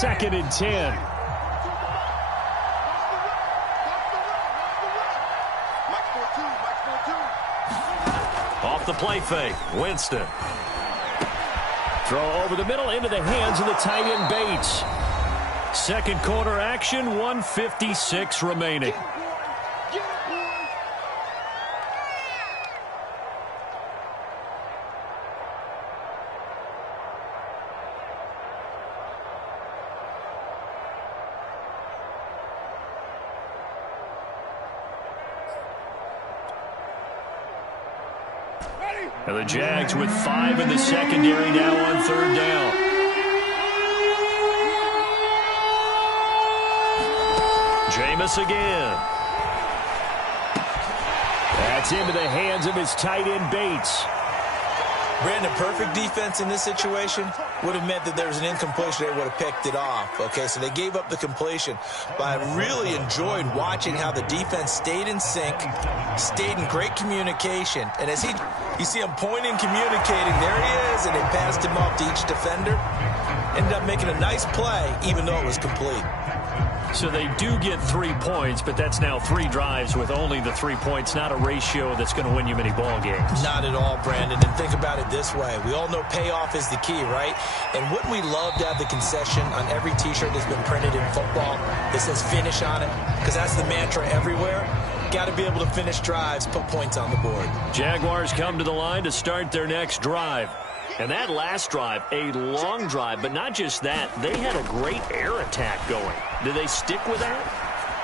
2nd and 10. Off the play fake, Winston. Throw over the middle into the hands of the tight end Bates. Second quarter action, 1:56 remaining. And the Jags with 5 in the secondary now on 3rd down. Jameis again. That's into the hands of his tight end Bates. Brandon, perfect defense in this situation would have meant that there was an incompletion. They would have picked it off. Okay, so they gave up the completion. But I really enjoyed watching how the defense stayed in sync, stayed in great communication. And as you see him pointing, communicating, there he is, and they passed him off to each defender. Ended up making a nice play, even though it was complete. So they do get 3 points, but that's now 3 drives with only the 3 points, not a ratio that's going to win you many ball games. Not at all, Brandon. And think about it this way. We all know payoff is the key, right? And wouldn't we love to have the concession on every T-shirt that's been printed in football that says finish on it? Because that's the mantra everywhere. Got to be able to finish drives, put points on the board. Jaguars come to the line to start their next drive. And that last drive, a long drive, but not just that. They had a great air attack going. Do they stick with that?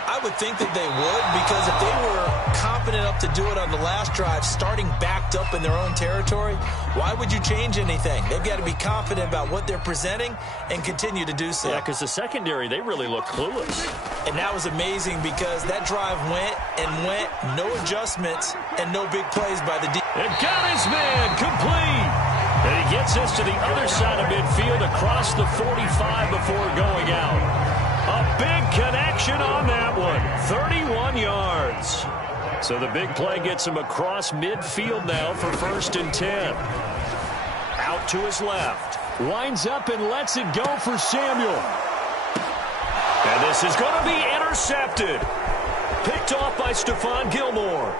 I would think that they would, because if they were confident enough to do it on the last drive, starting backed up in their own territory, why would you change anything? They've got to be confident about what they're presenting and continue to do so. Yeah, because the secondary, they really look clueless. And that was amazing because that drive went and went, no adjustments, and no big plays by the defense. And got his man complete. And he gets us to the other side of midfield across the 45 before going out. A big connection on that one. 31 yards. So the big play gets him across midfield now for 1st and 10. Out to his left. Winds up and lets it go for Samuel. And this is going to be intercepted. Picked off by Stephon Gilmore.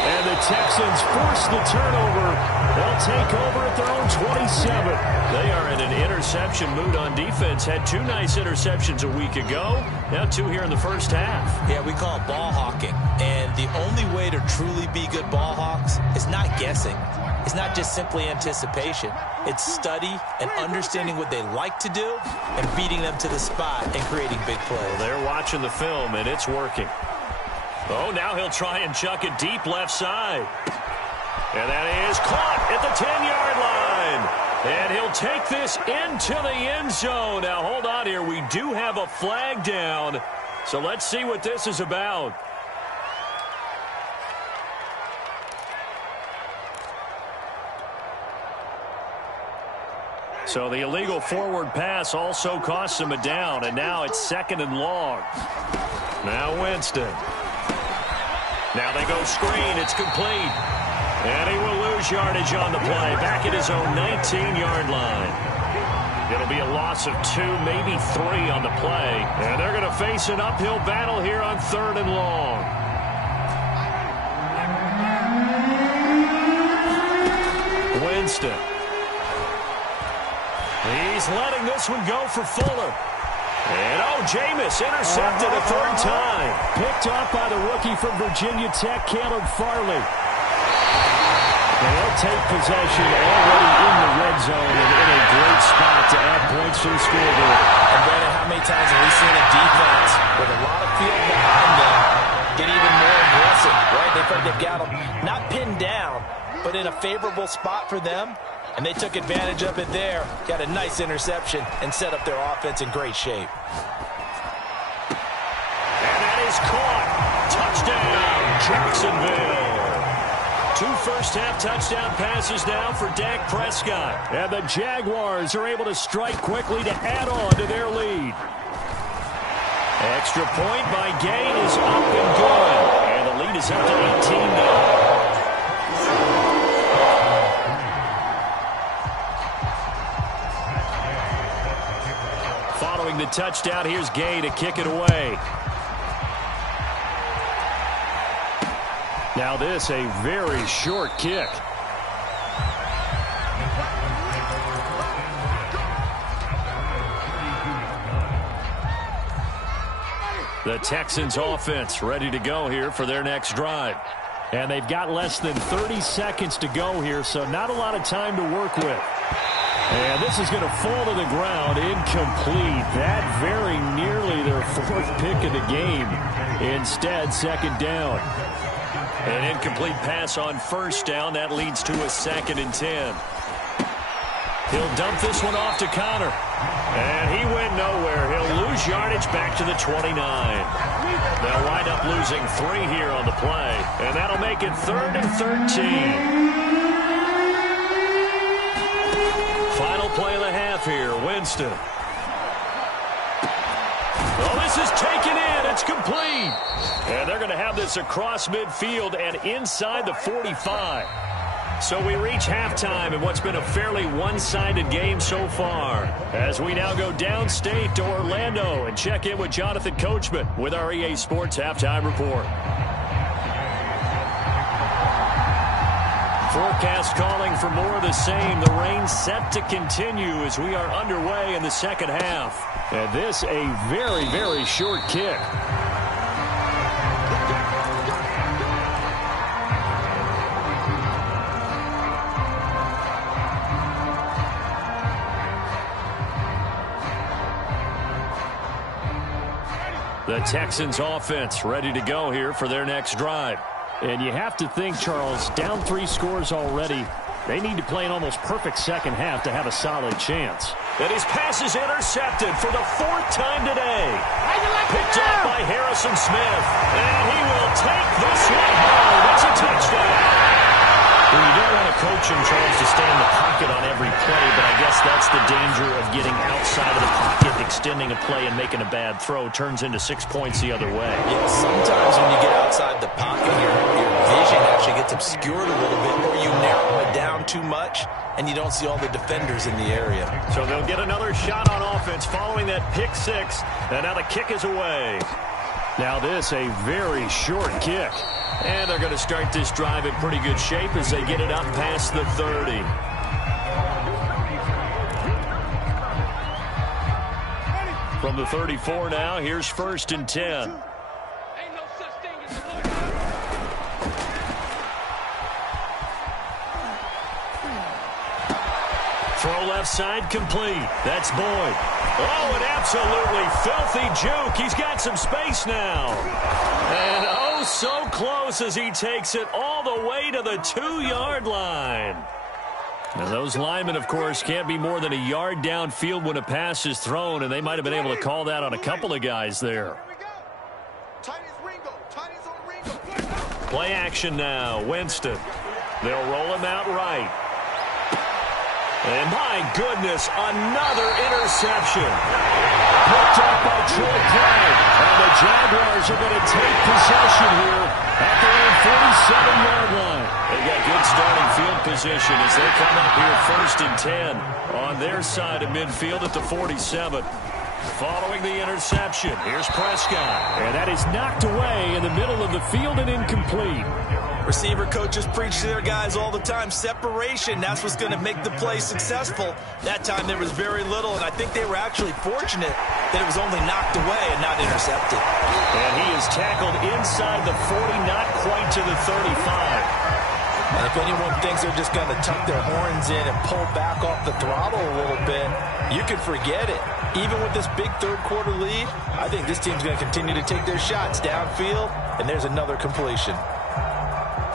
And the Texans force the turnover. They'll take over at their own 27. They are in an interception mood on defense. Had 2 nice interceptions a week ago. Now 2 here in the first half. Yeah, we call it ball hawking. And the only way to truly be good ball hawks is not guessing. It's not just simply anticipation. It's study and understanding what they like to do and beating them to the spot and creating big plays. Well, they're watching the film, and it's working. Oh, now he'll try and chuck it deep left side. And that is caught at the 10-yard line. And he'll take this into the end zone. Now, hold on here. We do have a flag down. So let's see what this is about. So the illegal forward pass also costs him a down. And now it's 2nd and long. Now Winston. Now they go screen. It's complete. And he will lose yardage on the play. Back at his own 19-yard line. It'll be a loss of 2, maybe 3 on the play. And they're going to face an uphill battle here on 3rd and long. Winston. He's letting this one go for Fuller. And, Jameis intercepted a 3rd time. Picked off by the rookie from Virginia Tech, Caleb Farley. And they'll take possession already in the red zone and in a great spot to add points to the scoreboard. And, Brandon, how many times have we seen a defense with a lot of field behind them get even more aggressive, right? They've got them not pinned down, but in a favorable spot for them. And they took advantage of it there, got a nice interception, and set up their offense in great shape. And that is caught. Touchdown, Jacksonville. 2 first-half touchdown passes now for Dak Prescott. And the Jaguars are able to strike quickly to add on to their lead. Extra point by Gay is up and good. And the lead is up to 18 now. Following the touchdown, here's Gay to kick it away. Now this, a very short kick. The Texans offense ready to go here for their next drive. And they've got less than 30 seconds to go here, so not a lot of time to work with. And this is going to fall to the ground, incomplete. That very nearly their fourth pick of the game. Instead, second down. An incomplete pass on first down. That leads to a 2nd and 10. He'll dump this one off to Connor. And he went nowhere. He'll lose yardage back to the 29. They'll wind up losing 3 here on the play. And that'll make it 3rd and 13. Final play of the half here. Winston. Oh, this is taken in. It's complete. And they're going to have this across midfield and inside the 45. So we reach halftime in what's been a fairly one-sided game so far, as we now go downstate to Orlando and check in with Jonathan Coachman with our EA Sports Halftime Report. Forecast calling for more of the same. The rain set to continue as we are underway in the second half. And this a very, very short kick. The Texans offense ready to go here for their next drive. And you have to think, Charles, down 3 scores already. They need to play an almost perfect second half to have a solid chance. And his pass is intercepted for the 4th time today. Picked up by Harrison Smith. And he will take this one home. It's a touchdown. Well, you don't want to coach him, Charles, to stay in the pocket on every play, but I guess that's the danger of getting outside of the pocket, extending a play and making a bad throw turns into 6 points the other way. Yeah, sometimes when you get outside the pocket, your vision actually gets obscured a little bit, or you narrow it down too much, and you don't see all the defenders in the area. So they'll get another shot on offense following that pick 6, and now the kick is away. Now this, a very short kick. And they're going to start this drive in pretty good shape as they get it up past the 30. From the 34 now, here's 1st and 10. Throw left side complete. That's Boyd. Oh, an absolutely filthy juke. He's got some space now. And oh, so close as he takes it all the way to the 2-yard line. Now, those linemen, of course, can't be more than a yard downfield when a pass is thrown, and they might have been able to call that on a couple of guys there. Play action now. Winston. They'll roll him out right. And my goodness, another interception. Picked up by Troy Pride. And the Jaguars are going to take possession here at their own 47-yard line. They got good starting field position as they come up here 1st and 10 on their side of midfield at the 47. Following the interception, here's Prescott. And that is knocked away in the middle of the field and incomplete. Receiver coaches preach to their guys all the time. Separation, that's what's going to make the play successful. That time there was very little, and I think they were actually fortunate that it was only knocked away and not intercepted. And he is tackled inside the 40, not quite to the 35. And if anyone thinks they're just going to tuck their horns in and pull back off the throttle a little bit, you can forget it. Even with this big third-quarter lead, I think this team's going to continue to take their shots downfield, and there's another completion.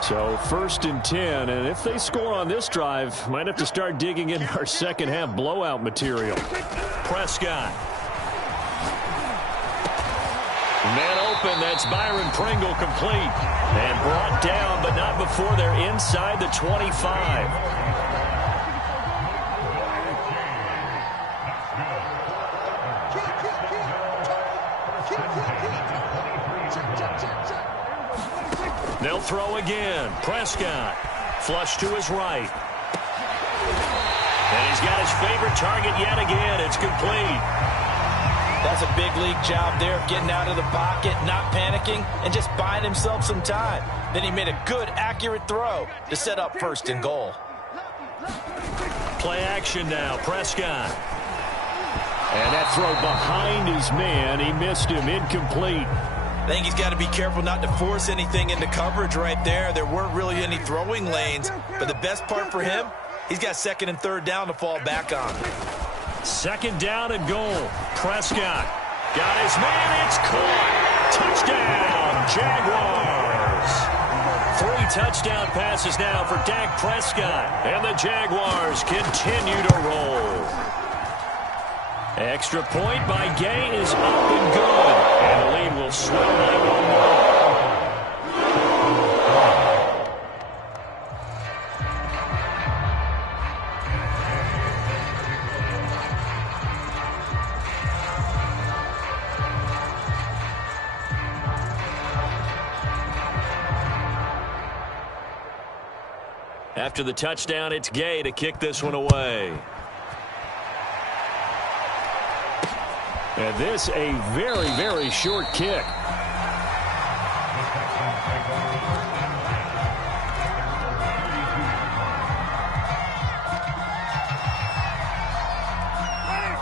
So 1st and 10, and if they score on this drive, might have to start digging in our second half blowout material. Prescott. Man open, that's Byron Pringle complete. And brought down, but not before they're inside the 25. They'll throw again. Prescott. Flush to his right. And he's got his favorite target yet again. It's complete. Does a big league job there of getting out of the pocket, not panicking, and just buying himself some time. Then he made a good, accurate throw to set up first and goal. Play action now, Prescott. And that throw behind his man, he missed him, incomplete. I think he's got to be careful not to force anything into coverage right there. There weren't really any throwing lanes, but the best part for him, he's got second and third down to fall back on. Second down and goal. Prescott got his man. It's caught. Touchdown, Jaguars. 3 touchdown passes now for Dak Prescott. And the Jaguars continue to roll. Extra point by Gay is up and good. And the lead will swell by 1 more. After the touchdown, it's Gay to kick this one away. And this a very, very short kick.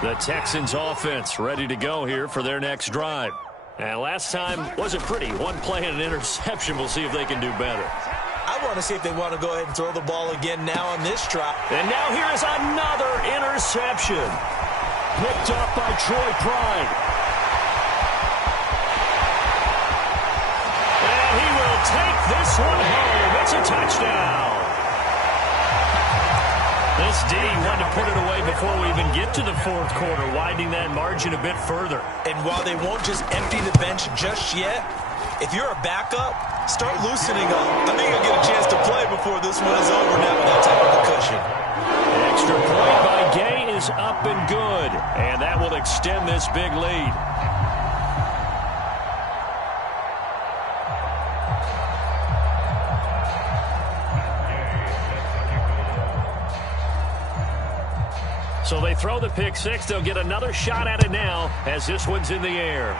The Texans offense ready to go here for their next drive. And last time wasn't pretty. One play and an interception. We'll see if they can do better. I want to see if they want to go ahead and throw the ball again now on this try. And now here is another interception. Picked up by Troy Pride. And he will take this one home. It's a touchdown. This D wanted to put it away before we even get to the fourth quarter, widening that margin a bit further. And while they won't just empty the bench just yet, if you're a backup, start loosening up. I think you'll get a chance to play before this one is over now with that type of a cushion. Extra point by Gay is up and good. And that will extend this big lead. So they throw the pick six. They'll get another shot at it now as this one's in the air.